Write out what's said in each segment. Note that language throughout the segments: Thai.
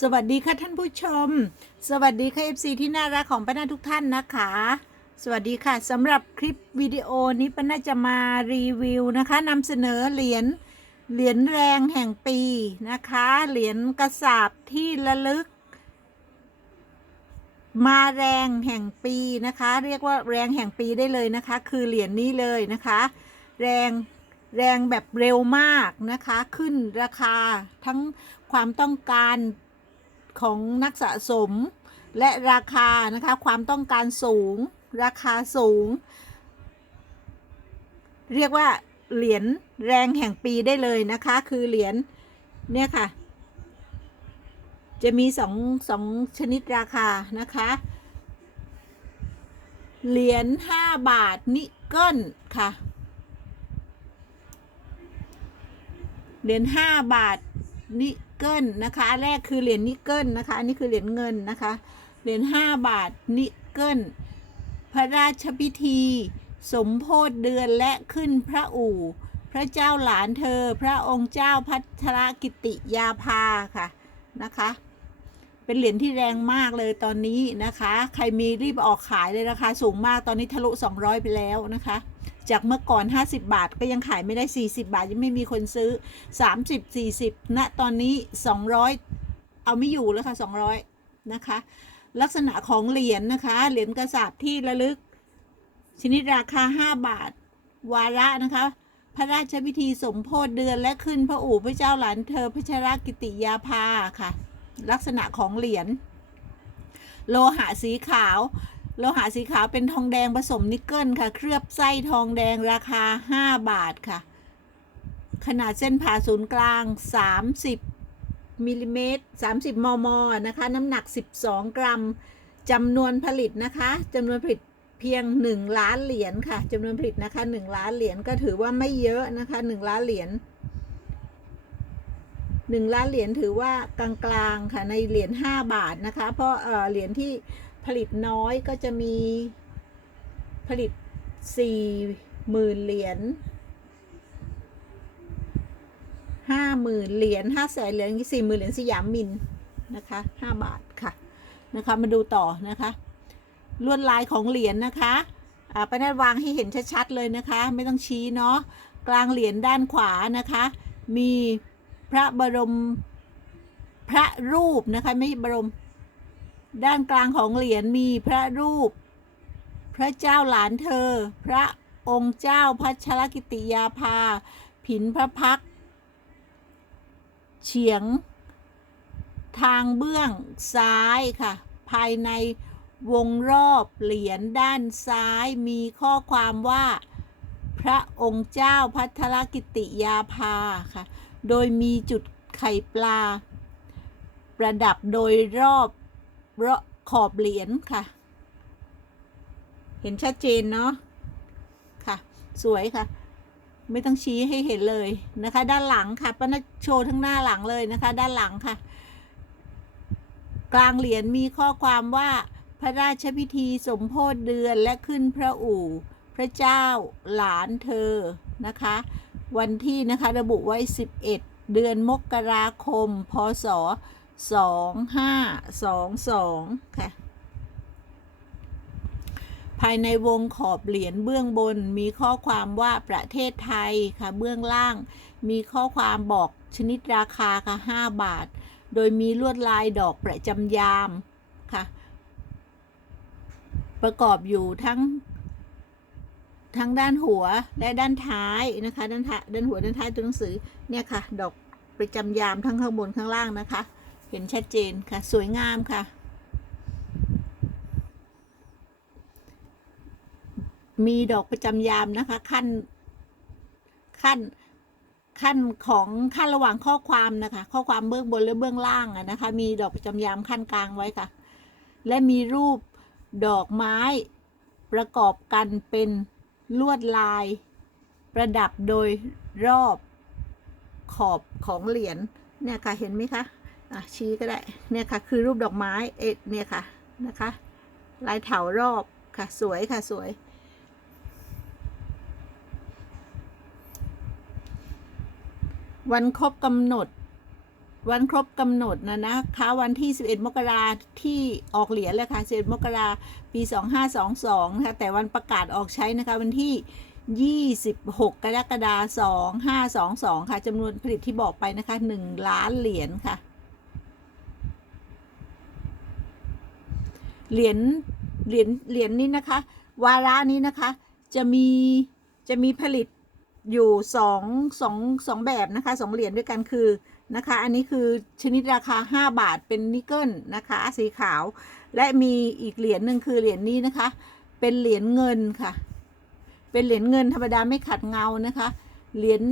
สวัสดีค่ะท่านผู้ชม สวัสดีค่ะ FC ที่น่ารักของป้านาทุกท่านนะคะ สวัสดีค่ะสำหรับคลิปวิดีโอนี้ป้านาจะมารีวิวนะคะนำเสนอเหรียญเหรียญแรงแห่งปีนะคะ เหรียญกระสาบที่ระลึก มาแรงแห่งปีนะคะ เรียกว่าแรงแห่งปีได้เลยนะคะ คือเหรียญนี้เลยนะคะ แรงแรงแบบเร็วมากนะคะ ขึ้นราคาทั้งความต้องการ ของนักสะสม และราคานะคะ ความต้องการสูง ราคาสูง เรียกว่าเหรียญแรงแห่งปีได้เลยนะคะ คือเหรียญเนี่ยค่ะ จะมีสองสองชนิดราคานะคะ เหรียญ5บาทนิกเกิลค่ะเหรียญ5บาท นิกเกิลนะคะอันแรกคือเหรียญนิกเกิลนะคะ อันนี้คือเหรียญเงินนะคะ เหรียญ5บาทนิกเกิลพระราชพิธี สมโพธิเดือนและขึ้นพระอู่ พระเจ้าหลานเธอ พระองค์เจ้าพัทรกิติยาภาค่ะนะคะ เป็นเหรียญที่แรงมากเลยตอนนี้นะคะ ใครมีรีบออกขายเลยราคาสูงมากตอนนี้ทะลุ 200 ไปแล้วนะคะ จากเมื่อก่อน 50 บาทก็ยังขายไม่ได้ 40 บาท ยังไม่มีคนซื้อ 30 40ณตอนนี้ 200 เอาไม่อยู่แล้วค่ะ 200 นะคะ ลักษณะของเหรียญนะคะ เหรียญกระสาบที่ระลึก ชนิดราคา 5 บาท วาระนะคะ พระราชพิธีสมโพธิเดือนและขึ้นพระอู่พระเจ้าหลานเธอพระชรกิติยาภาค่ะ ลักษณะของเหรียญโลหะสีขาว โลหะสีขาวเป็นทองแดงผสมนิกเกิลค่ะ เคลือบไส้ทองแดงราคา 5 บาทค่ะ ขนาดเส้นผ่าศูนย์กลาง 30มิลลิเมตร30 มม นะคะ น้ำหนัก 12 กรัมจำนวนผลิตนะคะจำนวนผลิตเพียง 1 ล้านเหรียญค่ะจำนวนผลิตนะคะ 1 ล้านเหรียญก็ถือว่าไม่เยอะนะคะ 1 ล้านเหรียญหนึ่งล้านเหรียญถือว่ากลางๆค่ะในเหรียญห้าบาทนะคะ เพราะเออเหรียญที่ ผลิตน้อยก็จะมีผลิตสี่หมื่นเหรียญห้าหมื่นเหรียญห้าแสนเหรียญสี่หมื่นเหรียญสยามมินนะคะห้าบาทค่ะนะคะมาดูต่อนะคะ ลวดลายของเหรียญนะคะอ่าป้าแนทวางให้เห็นชัดๆเลยนะคะ ไม่ต้องชี้เนาะกลางเหรียญด้านขวานะคะ มีพระบรมพระรูปนะคะไม่บรม ด้านกลางของเหรียญมีพระรูป พระเจ้าหลานเธอ พระองค์เจ้าพัชรกิติยาภา ผินพระพักเฉียง ทางเบื้องซ้ายค่ะ ภายในวงรอบเหรียญด้านซ้ายมีข้อความว่า พระองค์เจ้าพัทรกิติยาภาค่ะ โดยมีจุดไข่ปลา ประดับโดยรอบ ขอบเหรียญค่ะ เห็นชัดเจนเนาะค่ะ สวยค่ะ ไม่ต้องชี้ให้เห็นเลยนะคะ ด้านหลังค่ะป้านัทโชว์ทั้งหน้าหลังเลยนะคะ ด้านหลังค่ะ กลางเหรียญมีข้อความว่าพระราชพิธีสมโพธิเดือนและขึ้นพระอู่ พระเจ้าหลานเธอนะคะ วันที่นะคะระบุไว้ 11 เดือนมกราคม พศ 2522ค่ะ ภายในวงขอบเหรียญเบื้องบนมีข้อความว่าประเทศไทยค่ะ เบื้องล่างมีข้อความบอกชนิดราคาค่ะ5บาท โดยมีลวดลายดอกประจำยามค่ะ ประกอบอยู่ทั้งทั้งด้านหัวและด้านท้ายนะคะ ด้านท้ายด้านหัวด้านท้ายตัวหนังสือเนี่ยค่ะ ดอกประจำยามทั้งข้างบนข้างล่างนะคะ เห็นชัดเจนค่ะ สวยงามค่ะ มีดอกประจำยามนะคะ ขั้น ขั้น ขั้นของขั้นระหว่างข้อความนะคะ ข้อความเบื้องบนและเบื้องล่างอะนะคะ มีดอกประจำยามขั้นกลางไว้ค่ะ และมีรูปดอกไม้ประกอบกันเป็นลวดลาย ประดับโดยรอบขอบของเหรียญเนี่ยค่ะเห็นไหมคะ อะชี้ก็ได้ เนี่ยค่ะ คือรูปดอกไม้เอ็ดเนี่ยค่ะนะคะ ลายเถารอบค่ะ สวยค่ะสวย วันครบกำหนด วันครบกำหนดนะนะคะวันที่ 11 มกราที่ออกเหรียญเลยค่ะ 11 มกราปี 2522 นะคะ แต่วันประกาศออกใช้นะคะ วันที่ 26 กรกฎาคม 2522 ค่ะจำนวนผลิตที่บอกไปนะคะ 1 ล้านเหรียญค่ะ เหรียญเหรียญเหรียญนี้นะคะ วาระนี้นะคะ จะมีจะมีผลิตอยู่สองสองสองแบบนะคะสองเหรียญด้วยกันคือนะคะ อันนี้คือชนิดราคา 5 บาทเป็นนิกเกิลนะคะสีขาว และมีอีกเหรียญหนึ่งคือเหรียญนี้นะคะ เป็นเหรียญเงินค่ะ เป็นเหรียญเงินธรรมดาไม่ขัดเงานะคะ เหรียญ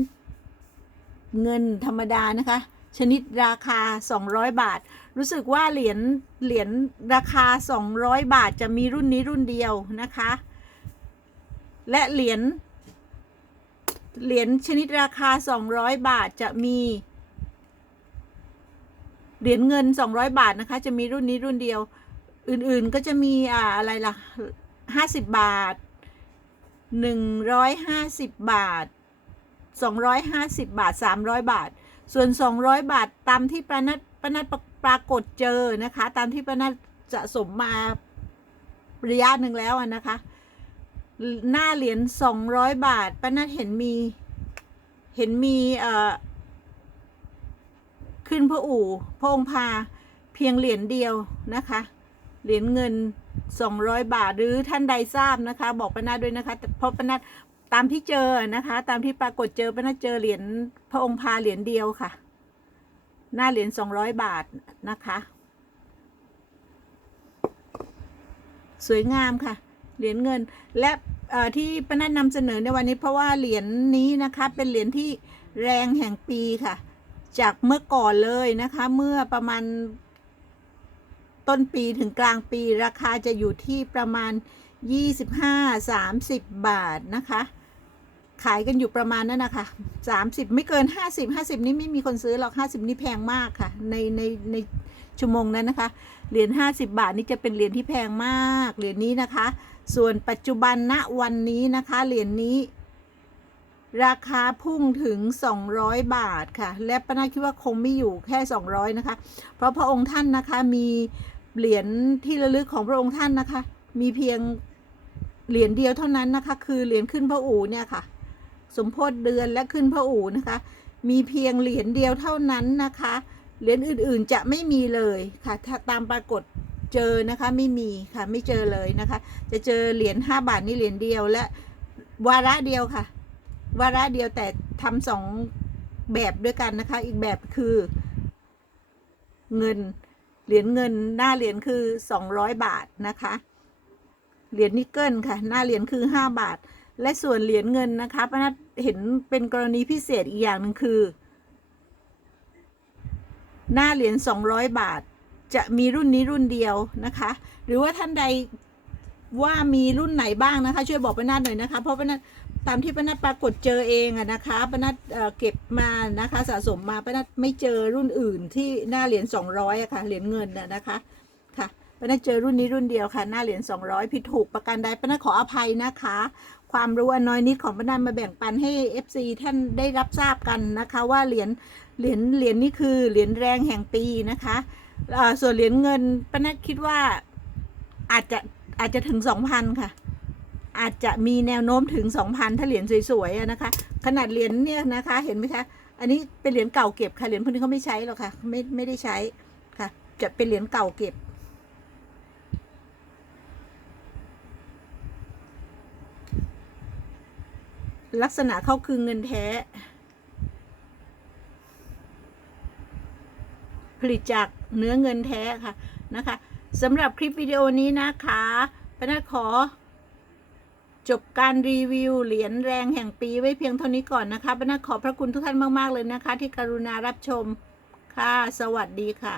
เงินธรรมดานะคะ ชนิดราคา 200 บาท รู้สึกว่าเหรียญเหรียญราคา 200 บาทจะมีรุ่นนี้รุ่นเดียวนะคะ และเหรียญเหรียญชนิดราคา 200 บาทจะมีเหรียญเงิน 200 บาทนะคะ จะมีรุ่นนี้รุ่นเดียว อื่นๆก็จะมีอ่าอะไรล่ะ 50 บาท 150 บาท 250 บาท 300 บาท ส่วน 200 บาทตามที่ประนัดประนัดปรากฏเจอนะคะ ตามที่ประนัดสะสมมาระยะหนึ่งแล้วอะนะคะ หน้าเหรียญ200 บาทป้านัดเห็นมีเห็นมีเอ่อขึ้นพระอู่พระองค์พาเพียงเหรียญเดียวนะคะ เหรียญเงิน 200 บาทหรือท่านใดทราบนะคะ บอกป้านัดด้วยนะคะแต่เพราะป้านัด ตามที่เจอนะคะ ตามที่ปรากฏเจอป้านัดเจอเหรียญพระองค์พาเหรียญเดียวค่ะ หน้าเหรียญ200บาทนะคะ สวยงามค่ะ เหรียญเงินและที่ป้านัดนำเสนอในวันนี้เพราะว่าเหรียญนี้นะคะเป็นเหรียญที่แรงแห่งปีค่ะ จากเมื่อก่อนเลยนะคะ เมื่อประมาณต้นปีถึงกลางปีราคาจะอยู่ที่ประมาณ 25-30 บาทนะคะ ขายกันอยู่ประมาณนั้นนะคะ30ไม่เกิน50 50นี่ไม่มีคนซื้อหรอก50นี่แพงมากค่ะ ในในในชั่วโมงนั้นนะคะ เหรียญ50บาทนี่จะเป็นเหรียญที่แพงมาก เหรียญนี้นะคะ ส่วนปัจจุบันณวันนี้นะคะ เหรียญนี้ ราคาพุ่งถึง 200 บาทค่ะ และป้านาคิดว่าคงไม่อยู่แค่ 200 นะคะ เพราะพระองค์ท่านนะคะมีเหรียญที่ระลึกของพระองค์ท่านนะคะ มีเพียงเหรียญเดียวเท่านั้นนะคะ คือเหรียญขึ้นพระอู่เนี่ยค่ะ สมโพธิเดือนและขึ้นพระอู่นะคะ มีเพียงเหรียญเดียวเท่านั้นนะคะ เหรียญอื่นๆจะไม่มีเลยค่ะ ถ้าตามปรากฏเจอนะคะไม่มีค่ะไม่เจอเลยนะคะ จะเจอเหรียญ5บาทนี่เหรียญเดียวและวาระเดียวค่ะ วาระเดียวแต่ทำสองแบบด้วยกันนะคะ อีกแบบคือเงินเหรียญเงินหน้าเหรียญคือ 200 บาทนะคะ เหรียญนิกเกิลค่ะ หน้าเหรียญคือ 5 บาท และส่วนเหรียญเงินนะคะป้านัทเห็นเป็นกรณีพิเศษอีกอย่างหนึ่งคือ หน้าเหรียญ200 บาท จะมีรุ่นนี้รุ่นเดียวนะคะ หรือว่าท่านใดว่ามีรุ่นไหนบ้างนะคะ ช่วยบอกป้านัทหน่อยนะคะ เพราะป้านัทตามที่ป้านัทปรากฏเจอเองอะนะคะป้านัทเเก็บมานะคะ สะสมมาป้านัทไม่เจอรุ่นอื่นที่หน้าเหรียญ200อะค่ะเหรียญเงินน่ะนะคะค่ะป้านัทเจอรุ่นนี้รุ่นเดียวค่ะ หน้าเหรียญ200ผิดถูกประการใดป้านัทขออภัยนะคะ ความรู้อันน้อยนิดของป้านัทมาแบ่งปันให้ FC ท่านได้รับทราบกันนะคะ ว่าเหรียญเหรียญเหรียญนี่คือเหรียญแรงแห่งปีนะคะส่วนเหรียญเงินปนัทคิดว่าอาจจะอาจจะถึง2,000ค่ะ อาจจะมีแนวโน้มถึง2,000ถ้าเหรียญสวยๆนะคะ ขนาดเหรียญเนี่ยนะคะเห็นไหมคะอันนี้เป็นเหรียญเก่าเก็บค่ะเหรียญพวกนี้เขาไม่ใช้หรอกค่ะไม่ไม่ได้ใช้ค่ะ จะเป็นเหรียญเก่าเก็บ ลักษณะเขาคือเงินแท้ ผลิตจากเนื้อเงินแท้ค่ะนะคะสำหรับคลิปวิดีโอนี้นะคะปนัดขอ จบการรีวิวเหรียญแรงแห่งปีไว้เพียงเท่านี้ก่อนนะคะปนัดขอบพระคุณทุกท่านมาก ๆ เลยนะคะ ที่กรุณารับชมค่ะ สวัสดีค่ะ